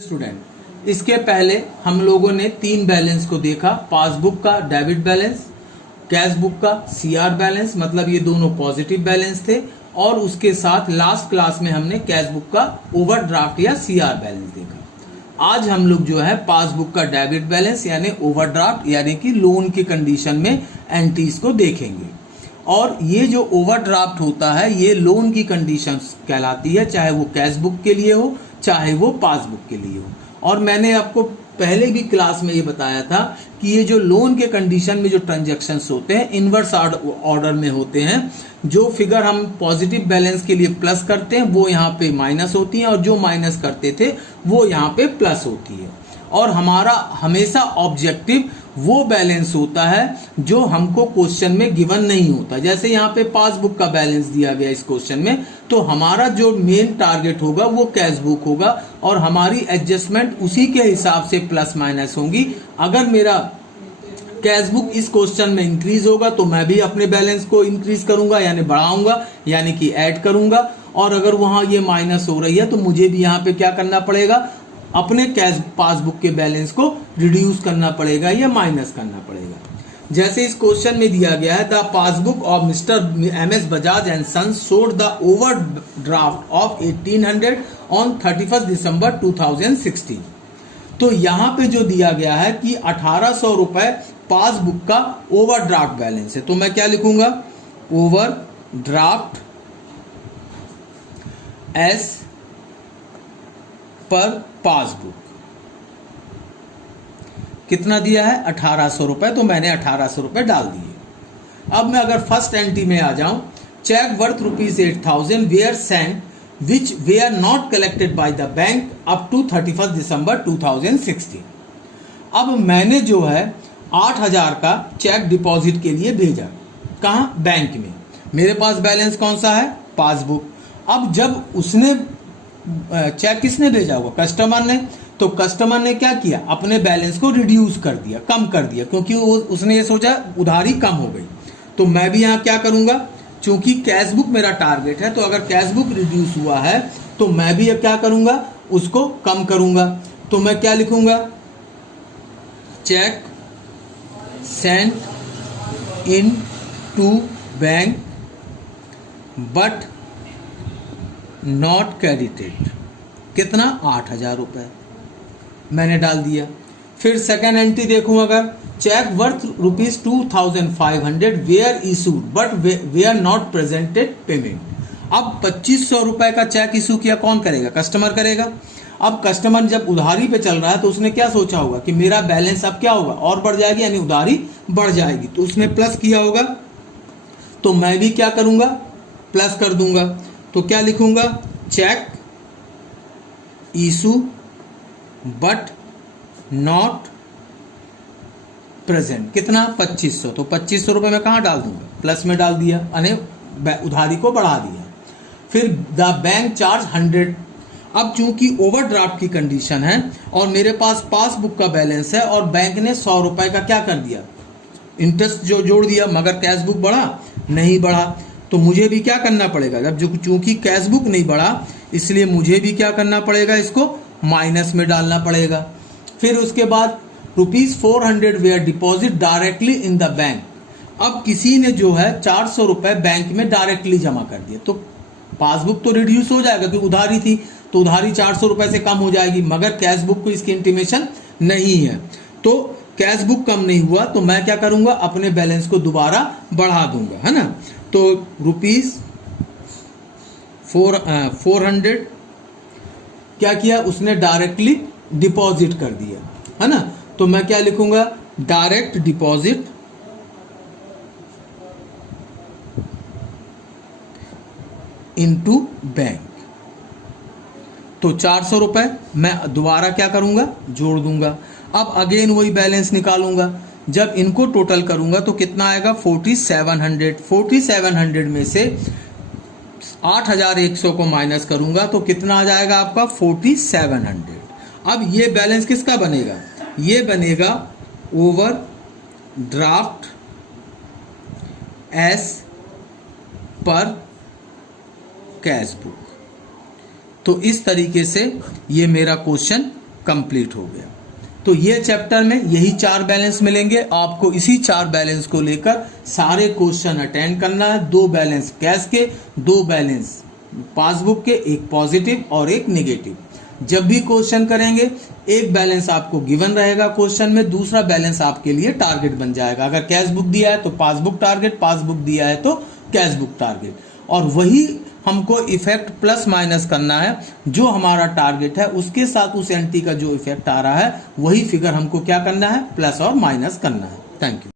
Student, इसके पहले हम लोगों ने तीन बैलेंस को देखा। पासबुक का डेबिट बैलेंस, कैश बुक का सीआर बैलेंस, मतलब ये दोनों पॉजिटिव बैलेंस थे, और उसके साथ लास्ट क्लास में हमने कैश बुक का ओवरड्राफ्ट या सीआर बैलेंस देखा। आज हम लोग जो है पासबुक का डेबिट बैलेंस यानी ओवरड्राफ्ट यानी कि लोन की कंडीशन में एंट्रीज को देखेंगे। और ये जो ओवरड्राफ्ट होता है ये लोन की कंडीशन कहलाती है, चाहे वो कैश बुक के लिए हो चाहे वो पासबुक के लिए हो। और मैंने आपको पहले भी क्लास में ये बताया था कि ये जो लोन के कंडीशन में जो ट्रांजैक्शंस होते हैं इनवर्स ऑर्डर में होते हैं। जो फिगर हम पॉजिटिव बैलेंस के लिए प्लस करते हैं वो यहाँ पे माइनस होती है, और जो माइनस करते थे वो यहाँ पे प्लस होती है। और हमारा हमेशा ऑब्जेक्टिव वो बैलेंस होता है जो हमको क्वेश्चन में गिवन नहीं होता। जैसे यहाँ पे पासबुक का बैलेंस दिया गया इस क्वेश्चन में, तो हमारा जो मेन टारगेट होगा वो कैश बुक होगा, और हमारी एडजस्टमेंट उसी के हिसाब से प्लस माइनस होंगी। अगर मेरा कैश बुक इस क्वेश्चन में इंक्रीज होगा तो मैं भी अपने बैलेंस को इंक्रीज करूंगा यानी बढ़ाऊंगा यानी कि ऐड करूंगा, और अगर वहां ये माइनस हो रही है तो मुझे भी यहाँ पे क्या करना पड़ेगा, अपने कैश पासबुक के बैलेंस को रिड्यूस करना पड़ेगा या माइनस करना पड़ेगा। जैसे इस क्वेश्चन में दिया गया है, the passbook of mister M S. Bajaj and sons showed the overdraft of 1800 on 31 दिसंबर 2016। तो यहाँ पे जो दिया गया है कि 1800 रुपए पासबुक का ओवरड्राफ्ट बैलेंस है, तो मैं क्या लिखूंगा, ओवरड्राफ्ट एस पर पासबुक कितना दिया है, 1800 रुपए, तो मैंने 1800 रुपए डाल दिए। अब मैं अगर फर्स्ट एंट्री में आ जाऊं, cheque worth ₹8,000 were sent which were not collected by the bank up to 31 दिसंबर 2016। अब मैंने जो है 8000 का चेक डिपॉजिट के लिए भेजा, कहाँ, बैंक में। मेरे पास बैलेंस कौन सा है, पासबुक। अब जब उसने चेक किसने भेजा होगा, कस्टमर ने, तो कस्टमर ने क्या किया, अपने बैलेंस को रिड्यूस कर दिया, कम कर दिया, क्योंकि उसने ये सोचा उधारी कम हो गई। तो मैं भी यहाँ क्या करूंगा, चूंकि कैश बुक मेरा टारगेट है, तो अगर कैश बुक रिड्यूस हुआ है तो मैं भी क्या करूंगा, उसको कम करूंगा। तो मैं क्या लिखूंगा, cheque sent in to bank but not credited, कितना, 8000 रुपए मैंने डाल दिया। फिर सेकेंड एंट्री देखूं, अगर cheque worth ₹2500 were issued but were not presented payment. अब 2500 रुपए का चेक इशू किया, कौन करेगा, कस्टमर करेगा। अब कस्टमर जब उधारी पे चल रहा है तो उसने क्या सोचा होगा कि मेरा बैलेंस अब क्या होगा, और बढ़ जाएगी, यानी उधारी बढ़ जाएगी, तो उसने प्लस किया होगा। तो मैं भी क्या करूंगा, प्लस कर दूंगा। तो क्या लिखूंगा, cheque issue but not present, कितना, 2500। तो 2500 रुपए मैं कहां डाल दूंगा, प्लस में डाल दिया, यानी उधारी को बढ़ा दिया। फिर द बैंक चार्ज 100। अब चूंकि ओवरड्राफ्ट की कंडीशन है और मेरे पास पासबुक का बैलेंस है और बैंक ने 100 रुपए का क्या कर दिया, इंटरेस्ट जो जोड़ दिया, मगर कैश बुक बढ़ा नहीं बढ़ा, तो मुझे भी क्या करना पड़ेगा, जब जो चूंकि कैश बुक नहीं बढ़ा इसलिए मुझे भी क्या करना पड़ेगा, इसको माइनस में डालना पड़ेगा। फिर उसके बाद ₹400 were deposit directly in the bank. अब किसी ने जो है 400 रुपए बैंक में डायरेक्टली जमा कर दिया, तो पासबुक तो रिड्यूस हो जाएगा क्योंकि उधारी थी, तो उधारी 400 रुपए से कम हो जाएगी, मगर कैश बुक को इसकी इंटीमेशन नहीं है। तो कैश बुक कम नहीं हुआ तो मैं क्या करूंगा, अपने बैलेंस को दोबारा बढ़ा दूंगा, है ना। तो ₹400 क्या किया, उसने डायरेक्टली डिपॉजिट कर दिया, है ना। तो मैं क्या लिखूंगा, डायरेक्ट डिपॉजिट इनटू बैंक। तो 400 रुपए मैं दोबारा क्या करूंगा, जोड़ दूंगा। अब अगेन वही बैलेंस निकालूंगा, जब इनको टोटल करूंगा तो कितना आएगा, 4700। 4700 में से 8100 को माइनस करूंगा तो कितना आ जाएगा आपका, 4700। अब ये बैलेंस किसका बनेगा, ये बनेगा ओवरड्राफ्ट एस पर कैश बुक। तो इस तरीके से ये मेरा क्वेश्चन कंप्लीट हो गया। तो ये चैप्टर में यही 4 बैलेंस मिलेंगे आपको। इसी 4 बैलेंस को लेकर सारे क्वेश्चन अटेंड करना है। 2 बैलेंस कैश के, 2 बैलेंस पासबुक के, एक पॉजिटिव और एक नेगेटिव। जब भी क्वेश्चन करेंगे एक बैलेंस आपको गिवन रहेगा क्वेश्चन में, दूसरा बैलेंस आपके लिए टारगेट बन जाएगा। अगर कैश बुक दिया है तो पासबुक टारगेट, पासबुक दिया है तो कैश बुक टारगेट, और वही हमको इफेक्ट प्लस माइनस करना है। जो हमारा टारगेट है उसके साथ उस एंट्री का जो इफेक्ट आ रहा है वही फिगर हमको क्या करना है, प्लस और माइनस करना है। Thank you.